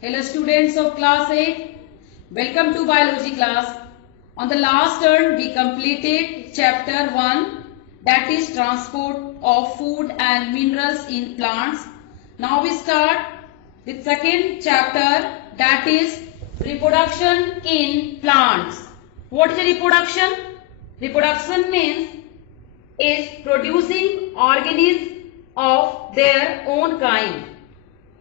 Hello students of class 8. Welcome to biology class. On the last turn we completed chapter 1, that is transport of food and minerals in plants. Now we start with second chapter, that is reproduction in plants. What is reproduction? Reproduction means is producing organisms of their own kind.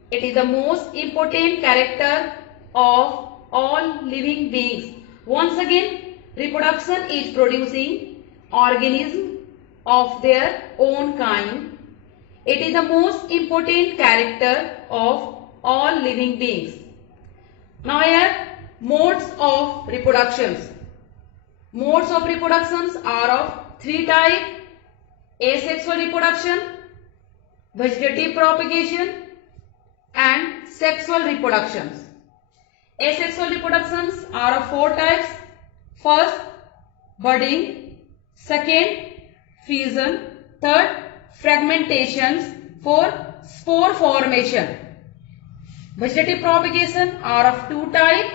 It is the most important character of all living beings. Once again, reproduction is producing organisms of their own kind. It is the most important character of all living beings. Now here, modes of reproductions. Modes of reproductions are of three types: asexual reproduction, vegetative propagation, and sexual reproductions. Asexual reproductions are of four types. First, budding. Second, fission. Third, fragmentations. Fourth, spore formation. Vegetative propagation are of two types: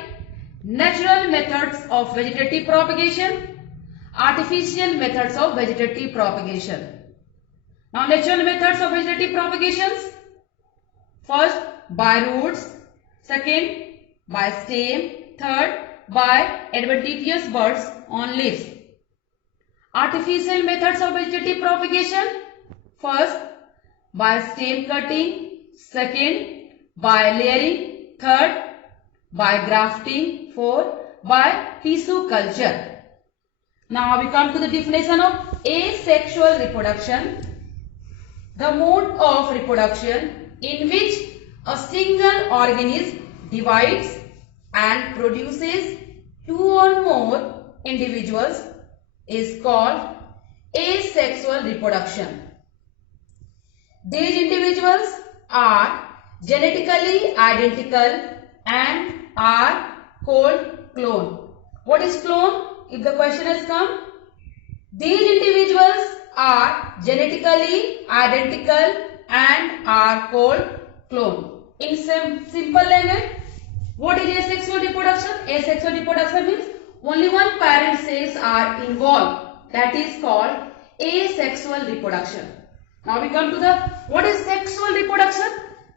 natural methods of vegetative propagation, artificial methods of vegetative propagation. Now, natural methods of vegetative propagations. First, by roots. Second, by stem. Third, by adventitious buds on leaves. Artificial methods of vegetative propagation. First, by stem cutting. Second, by layering. Third, by grafting. Fourth, by tissue culture. Now we come to the definition of asexual reproduction. The mode of reproduction in which a single organism divides and produces two or more individuals is called asexual reproduction. These individuals are genetically identical and are called clone. What is clone? If the question has come, these individuals are genetically identical and are called clone. In simple language, what is asexual reproduction? Asexual reproduction means only one parent cells are involved. That is called asexual reproduction. Now we come to the what is sexual reproduction?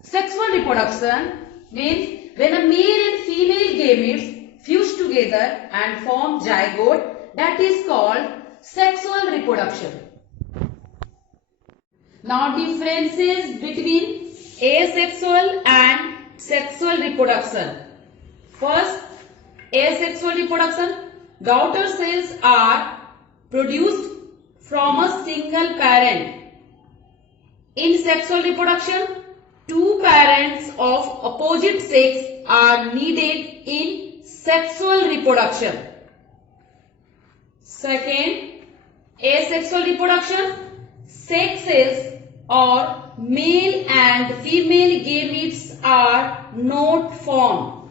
Sexual reproduction means when a male and female gametes fuse together and form zygote, that is called sexual reproduction. Now differences between asexual and sexual reproduction. First, asexual reproduction. Daughter cells are produced from a single parent. In sexual reproduction, two parents of opposite sex are needed in sexual reproduction. Second, asexual reproduction. Sexes or male and female gametes are not formed.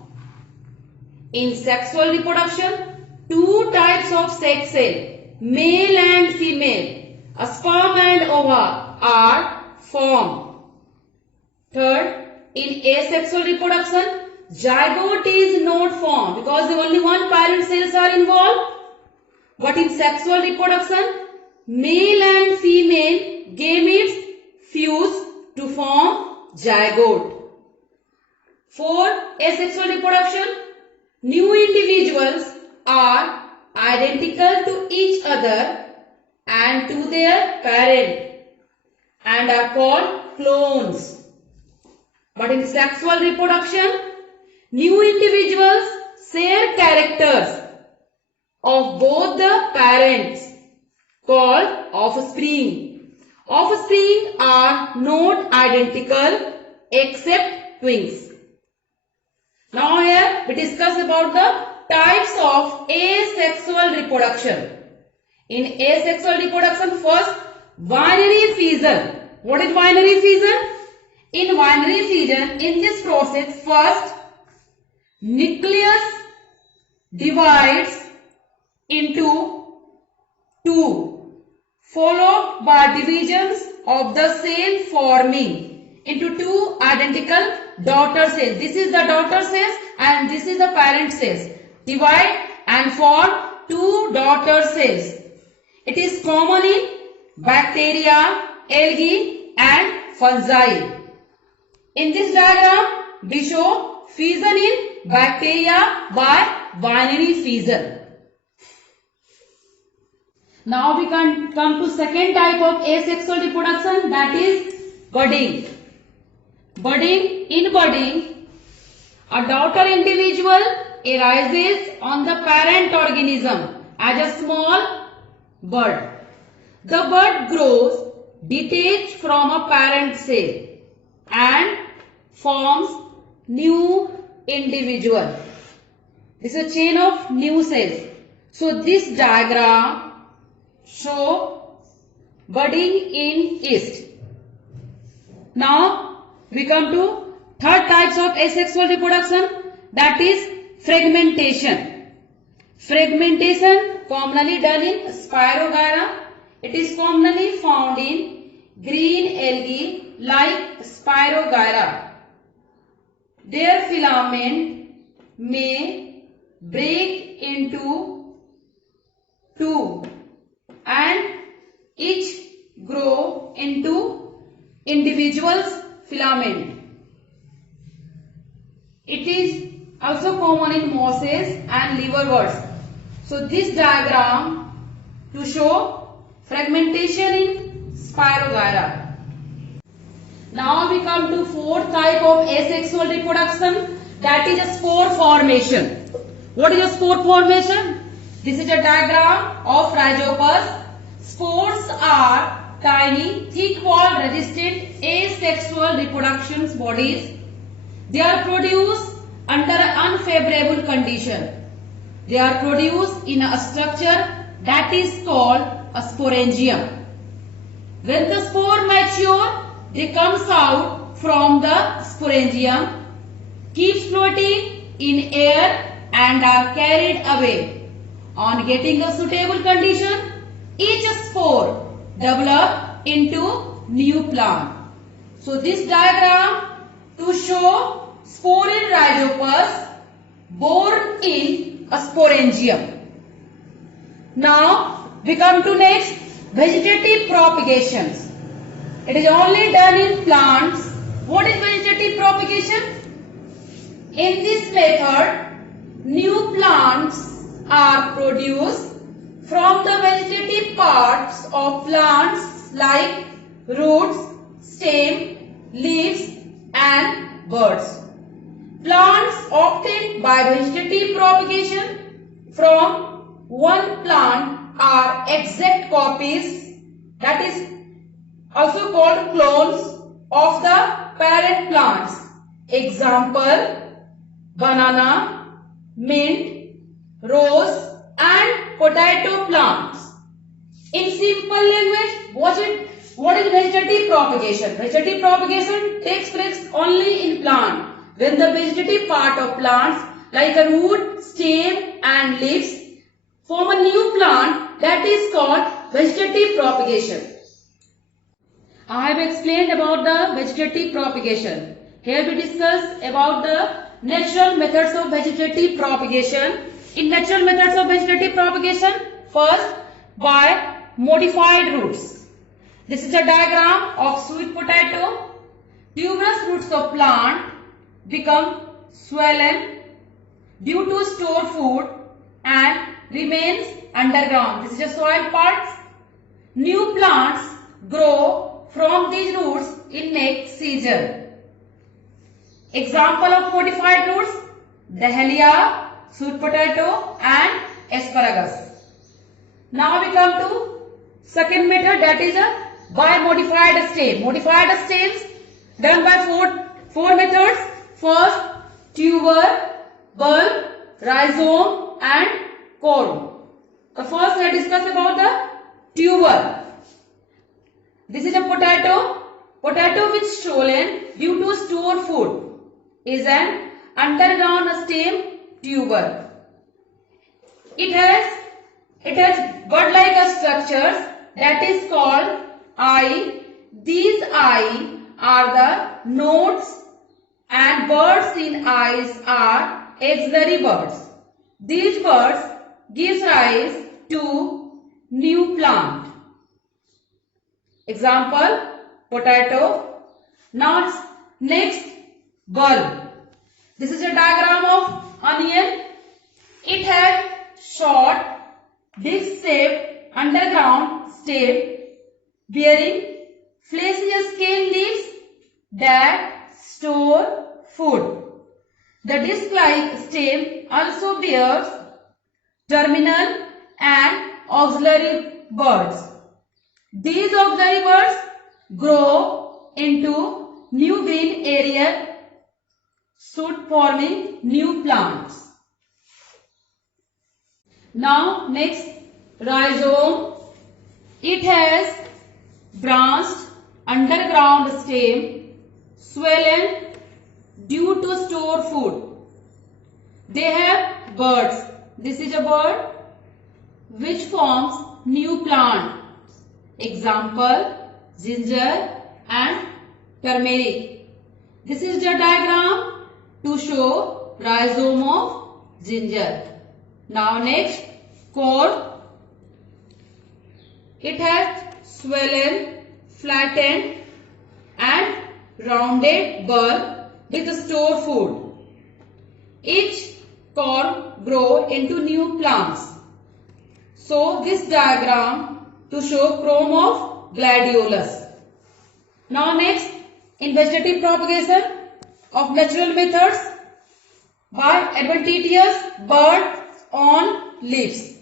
In sexual reproduction, two types of sex cell, male and female, a sperm and ova, are formed. Third, in asexual reproduction, zygote is not formed because only one parent cells are involved. But in sexual reproduction, male and female gametes fuse to form zygote. For asexual reproduction, new individuals are identical to each other and to their parent and are called clones. But in sexual reproduction, new individuals share characters of both the parents called offspring. Offspring are not identical except twins. Now here we discuss about the types of asexual reproduction. In asexual reproduction, first, binary fission. What is binary fission? In binary fission, in this process, first, nucleus divides into two, followed by divisions of the cell forming into two identical daughter cells. This is the daughter cells and this is the parent cells. Divide and form two daughter cells. It is common in bacteria, algae and fungi. In this diagram, we show fission in bacteria by binary fission. Now we can come to second type of asexual reproduction, that is budding. In budding, a daughter individual arises on the parent organism as a small bud. The bud grows detached from a parent cell and forms new individual. This is a chain of new cells. So this diagram show budding in yeast. Now we come to third types of asexual reproduction, that is fragmentation. Fragmentation commonly done in Spirogyra. It is commonly found in green algae like Spirogyra. Their filament may break into two and each grow into individuals filament. It is also common in mosses and liverworts. So this diagram to show fragmentation in Spirogyra. Now we come to fourth type of asexual reproduction, that is a spore formation. What is a spore formation? This is a diagram of Rhizopus. Spores are tiny, thick-walled, resistant, asexual reproduction bodies. They are produced under an unfavorable condition. They are produced in a structure that is called a sporangium. When the spore mature, they comes out from the sporangium, keeps floating in air and are carried away. On getting a suitable condition, each spore develop into new plant. So this diagram to show spore in Rhizopus born in a sporangium. Now we come to next, vegetative propagations. It is only done in plants. What is vegetative propagation? In this method, new plants are produced from the vegetative parts of plants like roots, stem, leaves and buds. Plants obtained by vegetative propagation from one plant are exact copies, that is also called clones of the parent plants. Example, banana, mint, rose and potato plants. In simple language, what is vegetative propagation? Vegetative propagation takes place only in plant when the vegetative part of plants like a root, stem and leaves form a new plant, that is called vegetative propagation. I have explained about the vegetative propagation. Here we discuss about the natural methods of vegetative propagation. In natural methods of vegetative propagation, first by modified roots. This is a diagram of sweet potato. Tuberous roots of plant become swollen due to store food and remains underground. This is a soil part. New plants grow from these roots in next season. Example of modified roots, dahlia, sweet potato and asparagus. Now we come to second method, that is a by modified stem. Modified stems done by four methods. First, tuber, bulb, rhizome and corm. The first I discuss about the tuber. This is a potato which swollen due to store food is an underground stem tuber. It has bud-like structures that is called eye. These eye are the nodes and birds in eyes are auxiliary birds. These birds gives rise to new plant. Example, potato. Next, bulb. This is a diagram of onion. It has short, disc-shaped underground stem bearing fleshy scale leaves that store food. The disc-like stem also bears terminal and auxiliary buds. These auxiliary buds grow into new green area, shoot forming new plants. Now next, rhizome. It has branched underground stem swollen due to store food. They have buds. This is a bud which forms new plant. Example, ginger and turmeric. This is the diagram to show rhizome of ginger. Now next, core. It has swollen, flattened and rounded bulb with store food. Each core grow into new plants. So this diagram to show chrome of gladiolus. Now next, in vegetative propagation of natural methods by adventitious buds on leaves.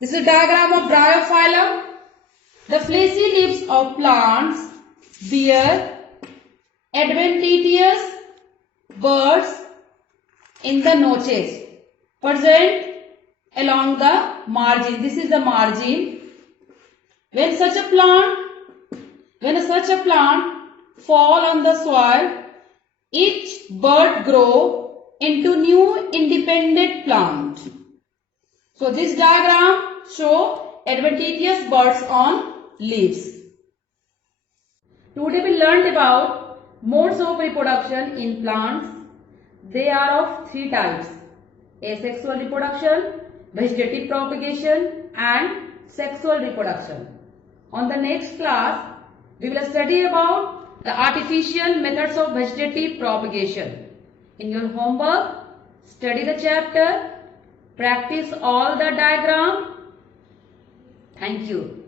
This is a diagram of Bryophyllum. The fleshy leaves of plants bear adventitious buds in the notches present along the margin. This is the margin. When such a plant fall on the soil, each bud grow into new independent plant. So this diagram show adventitious buds on leaves. Today we learned about modes of reproduction in plants. They are of three types: asexual reproduction, vegetative propagation and sexual reproduction. On the next class, we will study about the artificial methods of vegetative propagation. In your homework, study the chapter, practice all the diagram. Thank you.